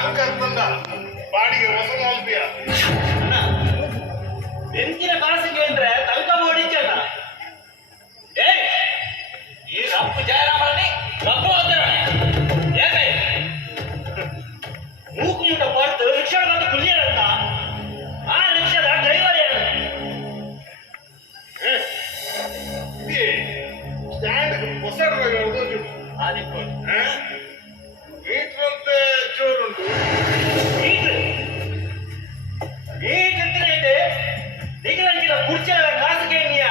uncle ಬಂದ ಬಾಡಿಗೆ ಹೊಸ ಮಾಲ್ಪಿಯ ಬೆಂಕಿನ ಕಾಸಿಗೆ ಅಂದ್ರೆ ತನಕ ಓಡಿಚಲ್ಲ ಏ ಈ ರಪ್ಪು ಜಯರಾಮನಿ ರಪ್ಪು ಅಂತಾರೆ ಏಕೆ ಮೂಕು ಮುಟ್ಟ ಬರ್ತು ರಿಕ್ಷಾದ ಕುಲಿಯರಂತ ಆ ರಿಕ್ಷಾದ ಡ್ರೈವರ್ ಯಾರು ಸ್ಟ್ಯಾಂಡ್ ಹೊಸ ಡ್ರೈವರ್ ಆದಿಕೊಂಡು ಮೀಟರ್ ಅಂತೆ ಜೋರುಂಟು ಈಗಿದ್ರೆ ಇದೆ ನಿಗಲಂಗಿನ ಕುರ್ಚಿಯ ಕಾಸಿಗೆ ನೀಯ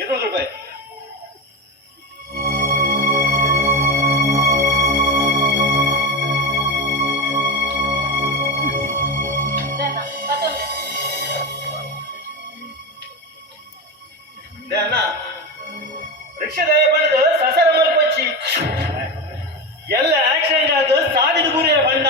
₹200 ಅಣ್ಣ ರಿಕ್ಷಾದ ಬಣ್ಣದು ಸಸರ ಮಲ್ಪಚ್ಚಿ ಎಲ್ಲ ಆಕ್ಸಿಡೆಂಟ್ ಆದ ಸಾವಿನ ಗುರಿಯ ಬಂಡ